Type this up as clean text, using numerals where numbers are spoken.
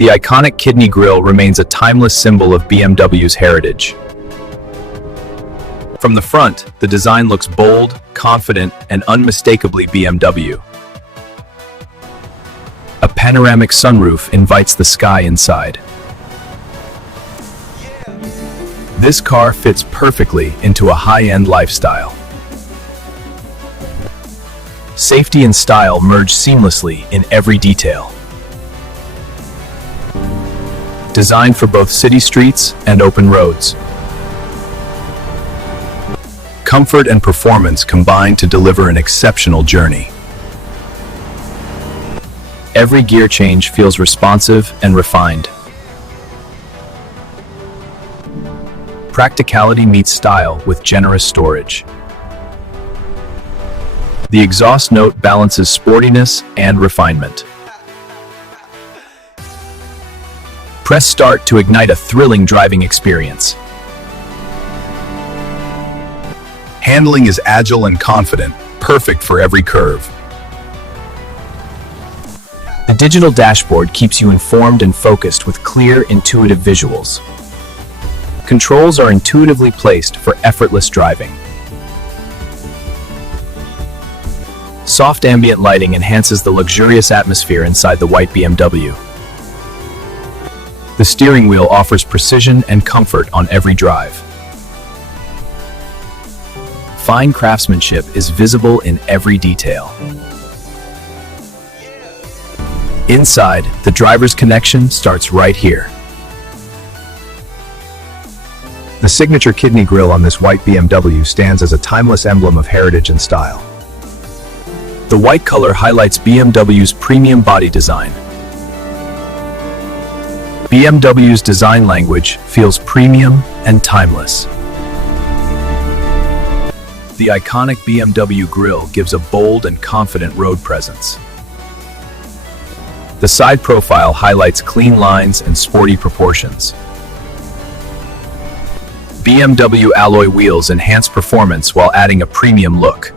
The iconic kidney grille remains a timeless symbol of BMW's heritage. From the front, the design looks bold, confident, and unmistakably BMW. A panoramic sunroof invites the sky inside. This car fits perfectly into a high-end lifestyle. Safety and style merge seamlessly in every detail. Designed for both city streets and open roads. Comfort and performance combine to deliver an exceptional journey. Every gear change feels responsive and refined. Practicality meets style with generous storage. The exhaust note balances sportiness and refinement. Press start to ignite a thrilling driving experience. Handling is agile and confident, perfect for every curve. The digital dashboard keeps you informed and focused with clear, intuitive visuals. Controls are intuitively placed for effortless driving. Soft ambient lighting enhances the luxurious atmosphere inside the white BMW. The steering wheel offers precision and comfort on every drive. Fine craftsmanship is visible in every detail. Inside, the driver's connection starts right here. The signature kidney grille on this white BMW stands as a timeless emblem of heritage and style. The white color highlights BMW's premium body design. BMW's design language feels premium and timeless. The iconic BMW grille gives a bold and confident road presence. The side profile highlights clean lines and sporty proportions. BMW alloy wheels enhance performance while adding a premium look.